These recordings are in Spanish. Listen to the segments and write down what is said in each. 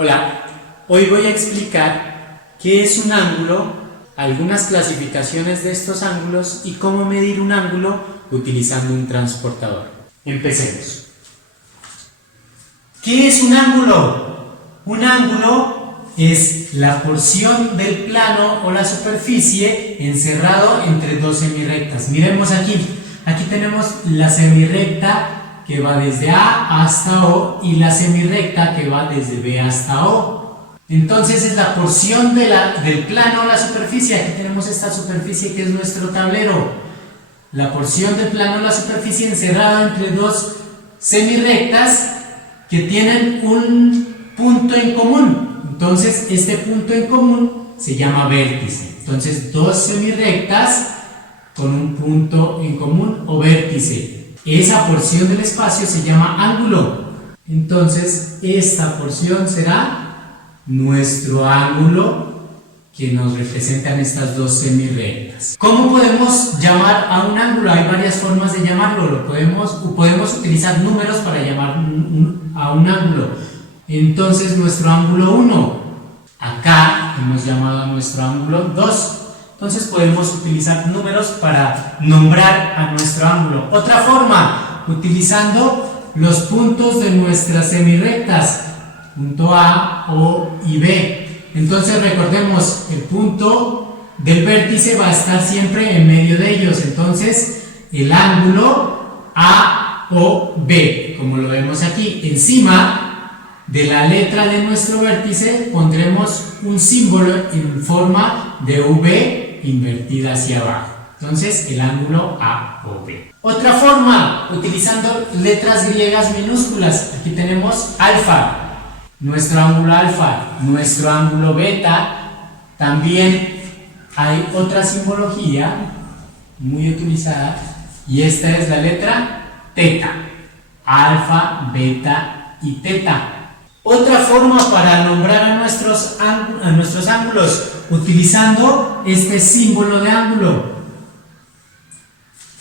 Hola, hoy voy a explicar qué es un ángulo, algunas clasificaciones de estos ángulos y cómo medir un ángulo utilizando un transportador. Empecemos. ¿Qué es un ángulo? Un ángulo es la porción del plano o la superficie encerrado entre dos semirrectas. Miremos aquí. Aquí tenemos la semirrecta que va desde A hasta O y la semirrecta que va desde B hasta O. Entonces es la porción del plano o la superficie. Aquí tenemos esta superficie que es nuestro tablero. La porción del plano o la superficie encerrada entre dos semirrectas que tienen un punto en común. Entonces este punto en común se llama vértice. Entonces dos semirrectas con un punto en común o vértice. Esa porción del espacio se llama ángulo. Entonces esta porción será nuestro ángulo que nos representan estas dos semirrectas. ¿Cómo podemos llamar a un ángulo? Hay varias formas de llamarlo. Podemos utilizar números para llamar a un ángulo. Entonces nuestro ángulo 1, acá hemos llamado a nuestro ángulo 2. Entonces podemos utilizar números para nombrar a nuestro ángulo. Otra forma, utilizando los puntos de nuestras semirrectas, punto A, O y B. Entonces recordemos, el punto del vértice va a estar siempre en medio de ellos. Entonces el ángulo AOB, como lo vemos aquí, encima de la letra de nuestro vértice pondremos un símbolo en forma de V invertida hacia abajo. Entonces el ángulo AOB. Otra forma, utilizando letras griegas minúsculas. Aquí tenemos alfa, nuestro ángulo alfa, nuestro ángulo beta. También hay otra simbología muy utilizada y esta es la letra teta, alfa, beta y teta. Otra forma para nombrar a nuestros ángulos, utilizando este símbolo de ángulo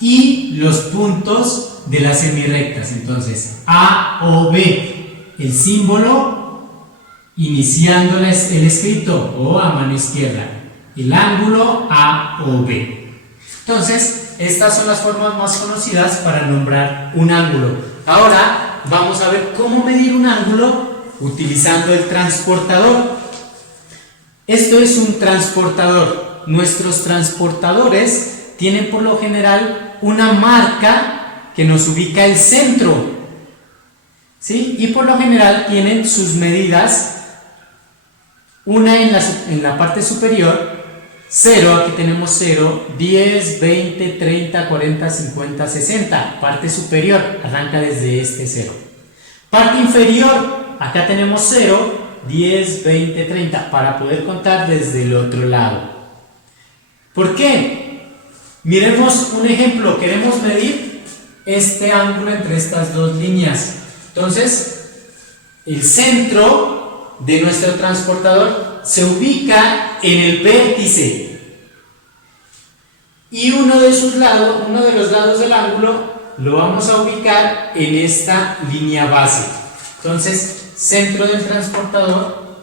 y los puntos de las semirrectas. Entonces A o B, el símbolo iniciando el escrito o a mano izquierda, el ángulo A o B. Entonces estas son las formas más conocidas para nombrar un ángulo. Ahora vamos a ver cómo medir un ángulo utilizando el transportador. Esto es un transportador. Nuestros transportadores tienen por lo general una marca que nos ubica el centro, ¿sí? Y por lo general tienen sus medidas, una en la parte superior, 0, aquí tenemos 0, 10, 20, 30, 40, 50, 60, parte superior, arranca desde este 0. Parte inferior, acá tenemos 0, 10, 20, 30, para poder contar desde el otro lado. ¿Por qué? Miremos un ejemplo. Queremos medir este ángulo entre estas dos líneas. Entonces, el centro de nuestro transportador se ubica en el vértice. Y uno de los lados del ángulo lo vamos a ubicar en esta línea base. Entonces, centro del transportador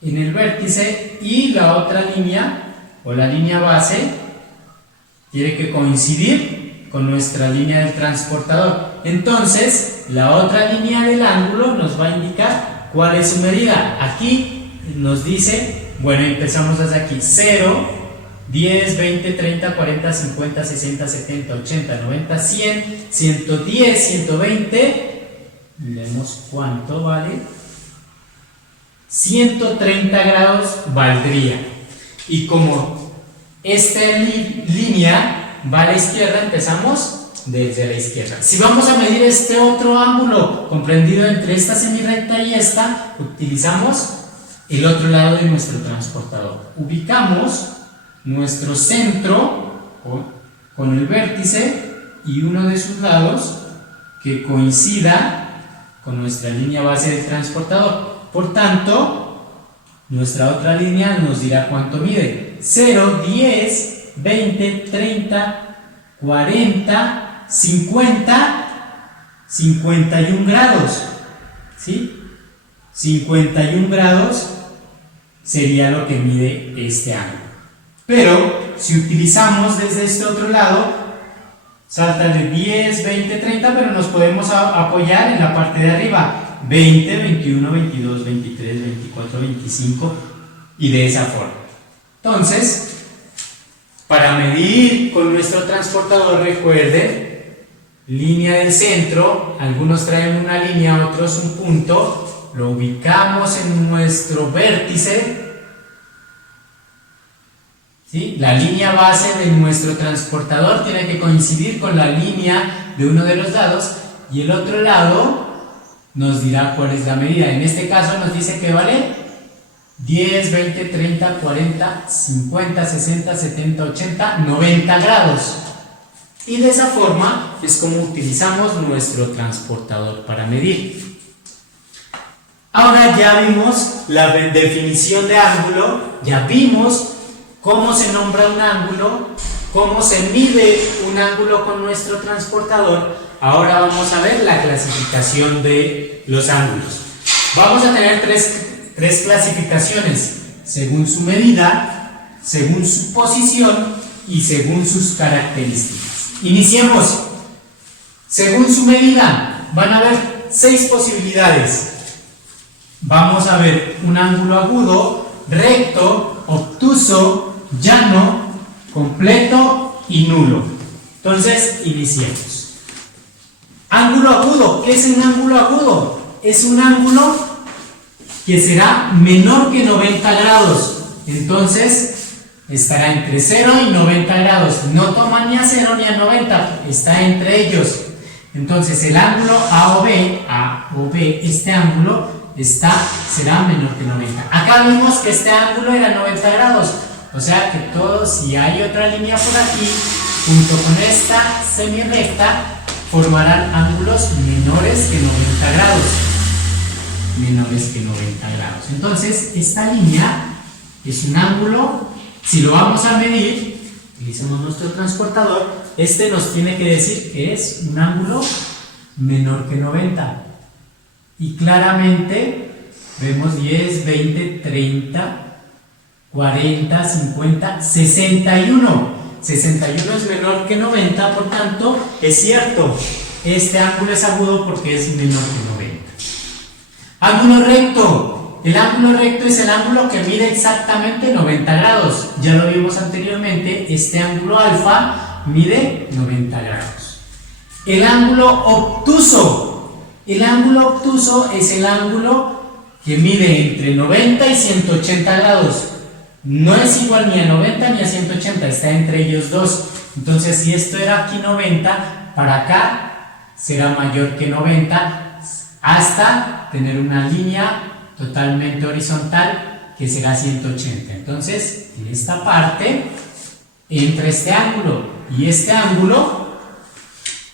en el vértice y la otra línea o la línea base tiene que coincidir con nuestra línea del transportador. Entonces la otra línea del ángulo nos va a indicar cuál es su medida. Aquí nos dice, bueno, empezamos desde aquí, 0, 10, 20, 30, 40, 50, 60, 70, 80, 90, 100, 110, 120. Miremos cuánto vale. 130 grados valdría. Y como esta línea va a la izquierda, empezamos desde la izquierda. Si vamos a medir este otro ángulo comprendido entre esta semirrecta y esta, utilizamos el otro lado de nuestro transportador. Ubicamos nuestro centro con el vértice y uno de sus lados que coincida con nuestra línea base del transportador. Por tanto, nuestra otra línea nos dirá cuánto mide. 0, 10, 20, 30, 40, 50, 51 grados. ¿Sí? 51 grados sería lo que mide este ángulo. Pero si utilizamos desde este otro lado, saltan de 10, 20, 30, pero nos podemos apoyar en la parte de arriba. 20, 21, 22, 23, 24, 25 y de esa forma. Entonces, para medir con nuestro transportador, recuerden, línea del centro, algunos traen una línea, otros un punto, lo ubicamos en nuestro vértice. ¿Sí? La línea base de nuestro transportador tiene que coincidir con la línea de uno de los lados y el otro lado nos dirá cuál es la medida. En este caso nos dice que vale 10, 20, 30, 40, 50, 60, 70, 80, 90 grados. Y de esa forma es como utilizamos nuestro transportador para medir. Ahora ya vimos la definición de ángulo, ya vimos cómo se nombra un ángulo, cómo se mide un ángulo con nuestro transportador. Ahora vamos a ver la clasificación de los ángulos. Vamos a tener tres clasificaciones, según su medida, según su posición y según sus características. Iniciemos. Según su medida, van a haber 6 posibilidades. Vamos a ver un ángulo agudo, recto, obtuso, llano, completo y nulo. Entonces, iniciemos. Ángulo agudo. ¿Qué es un ángulo agudo? Es un ángulo que será menor que 90 grados. Entonces, estará entre 0 y 90 grados. No toma ni a 0 ni a 90, está entre ellos. Entonces, el ángulo A o B, este ángulo será menor que 90. Acá vimos que este ángulo era 90 grados. O sea que si hay otra línea por aquí, junto con esta semirrecta, formarán ángulos menores que 90 grados. Menores que 90 grados. Entonces, esta línea es un ángulo, si lo vamos a medir, utilicemos nuestro transportador, este nos tiene que decir que es un ángulo menor que 90. Y claramente vemos 10, 20, 30, 40, 50, 61. 61 es menor que 90, por tanto, es cierto, este ángulo es agudo porque es menor que 90. Ángulo recto. El ángulo recto es el ángulo que mide exactamente 90 grados. Ya lo vimos anteriormente, este ángulo alfa mide 90 grados. El ángulo obtuso. El ángulo obtuso es el ángulo que mide entre 90 y 180 grados. No es igual ni a 90 ni a 180, está entre ellos dos. Entonces, si esto era aquí 90, para acá será mayor que 90 hasta tener una línea totalmente horizontal que será 180. Entonces, en esta parte, entre este ángulo y este ángulo,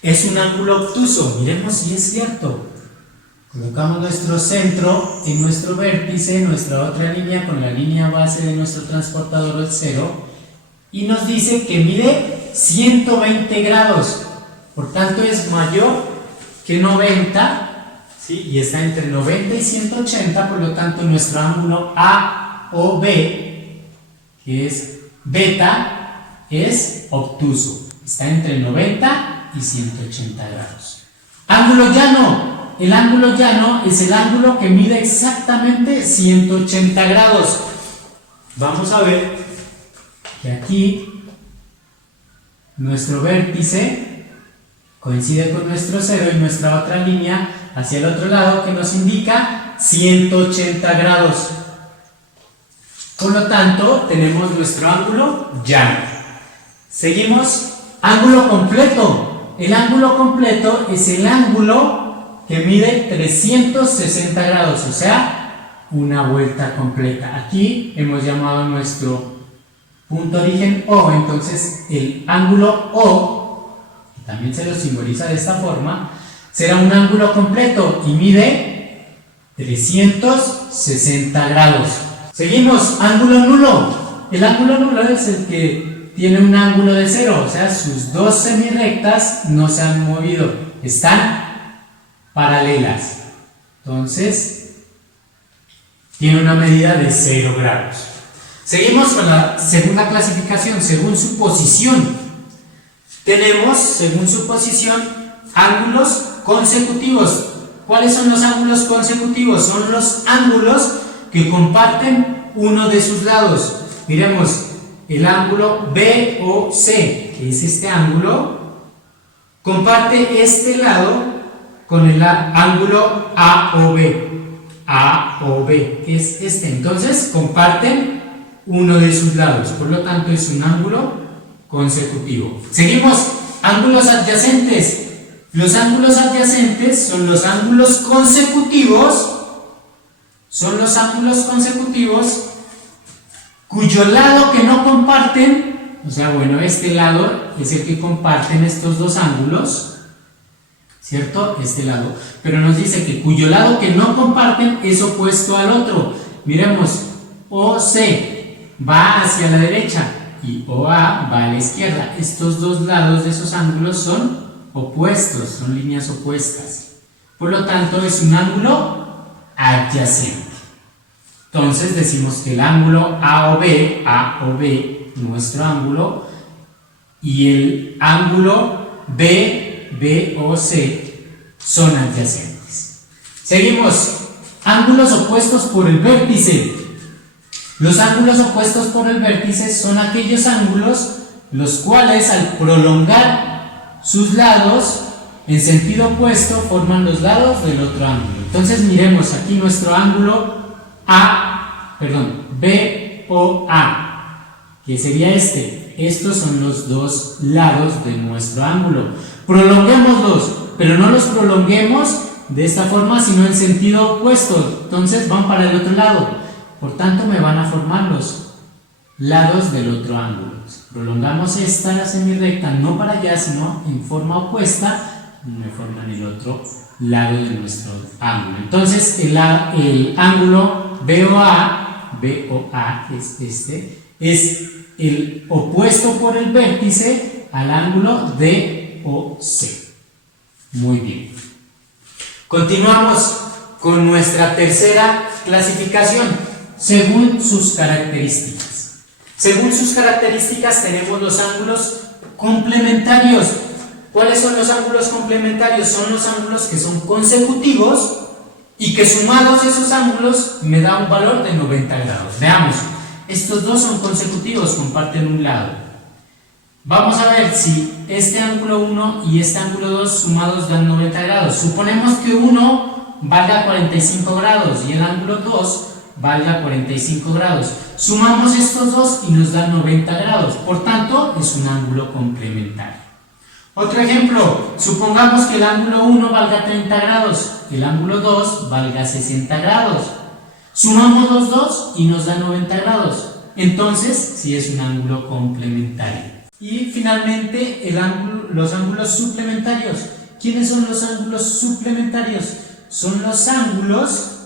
es un ángulo obtuso. Miremos si es cierto. Colocamos nuestro centro en nuestro vértice, nuestra otra línea con la línea base de nuestro transportador, el 0, y nos dice que mide 120 grados. Por tanto, es mayor que 90, ¿sí? Y está entre 90 y 180, por lo tanto, nuestro ángulo A o B, que es beta, es obtuso. Está entre 90 y 180 grados. Ángulo llano. El ángulo llano es el ángulo que mide exactamente 180 grados. Vamos a ver que aquí nuestro vértice coincide con nuestro 0 y nuestra otra línea hacia el otro lado que nos indica 180 grados. Por lo tanto, tenemos nuestro ángulo llano. Seguimos, ángulo completo. El ángulo completo es el ángulo que mide 360 grados, o sea, una vuelta completa. Aquí hemos llamado nuestro punto de origen O, entonces el ángulo O, que también se lo simboliza de esta forma, será un ángulo completo y mide 360 grados. Seguimos, ángulo nulo. El ángulo nulo es el que tiene un ángulo de 0, o sea, sus dos semirrectas no se han movido, están paralelas. Entonces, Tiene una medida de 0 grados. Seguimos con la segunda clasificación, según su posición. Tenemos, según su posición, ángulos consecutivos. ¿Cuáles son los ángulos consecutivos? Son los ángulos que comparten uno de sus lados. Miremos, el ángulo BOC, que es este ángulo, comparte este lado con el ángulo AOB, que es este. Entonces, comparten uno de sus lados, por lo tanto es un ángulo consecutivo. Seguimos, ángulos adyacentes. Los ángulos adyacentes son los ángulos consecutivos, cuyo lado que no comparten, o sea, bueno, este lado es el que comparten estos dos ángulos, ¿cierto? Este lado, pero nos dice que cuyo lado que no comparten es opuesto al otro. Miremos, OC va hacia la derecha y OA va a la izquierda. Estos dos lados de esos ángulos son opuestos, son líneas opuestas. Por lo tanto, es un ángulo adyacente. Entonces decimos que el ángulo AOB, nuestro ángulo, y el ángulo BOC son adyacentes. Seguimos, ángulos opuestos por el vértice. Los ángulos opuestos por el vértice son aquellos ángulos los cuales al prolongar sus lados en sentido opuesto forman los lados del otro ángulo. Entonces miremos aquí nuestro ángulo BOA, que sería este. Estos son los dos lados de nuestro ángulo. Prolonguémoslos, pero no los prolonguemos de esta forma, sino en sentido opuesto. Entonces van para el otro lado. Por tanto, me van a formar los lados del otro ángulo. Prolongamos esta semirrecta no para allá, sino en forma opuesta, me forman el otro lado de nuestro ángulo. Entonces, el ángulo BOA es este, es el opuesto por el vértice al ángulo DOC. Muy bien. Continuamos con nuestra tercera clasificación, según sus características. Según sus características tenemos los ángulos complementarios. ¿Cuáles son los ángulos complementarios? Son los ángulos que son consecutivos y que sumados esos ángulos me da un valor de 90 grados. Veamos, estos dos son consecutivos, comparten un lado. Vamos a ver si este ángulo 1 y este ángulo 2 sumados dan 90 grados. Suponemos que uno valga 45 grados y el ángulo 2 valga 45 grados. Sumamos estos dos y nos dan 90 grados. Por tanto, es un ángulo complementario. Otro ejemplo, supongamos que el ángulo 1 valga 30 grados, el ángulo 2 valga 60 grados. Sumamos los dos y nos da 90 grados. Entonces, sí es un ángulo complementario. Y finalmente, los ángulos suplementarios. ¿Quiénes son los ángulos suplementarios? Son los ángulos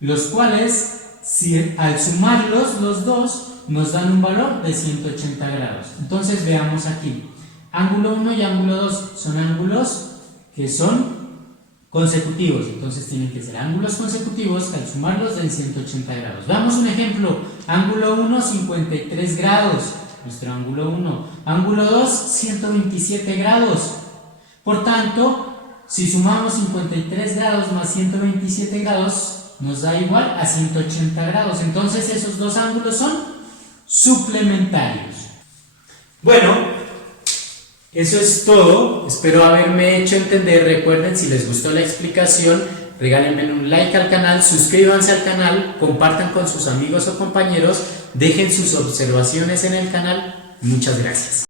los cuales, si al sumarlos los dos, nos dan un valor de 180 grados. Entonces veamos aquí, ángulo 1 y ángulo 2 son ángulos que son consecutivos, entonces tienen que ser ángulos consecutivos que al sumarlos den 180 grados. Veamos un ejemplo, ángulo 1 53 grados, nuestro ángulo 1, ángulo 2 127 grados. Por tanto, si sumamos 53 grados más 127 grados, nos da igual a 180 grados. Entonces esos dos ángulos son suplementarios. Bueno, eso es todo. Espero haberme hecho entender. Recuerden, si les gustó la explicación, regálenme un like al canal, suscríbanse al canal, compartan con sus amigos o compañeros, dejen sus observaciones en el canal. Muchas gracias.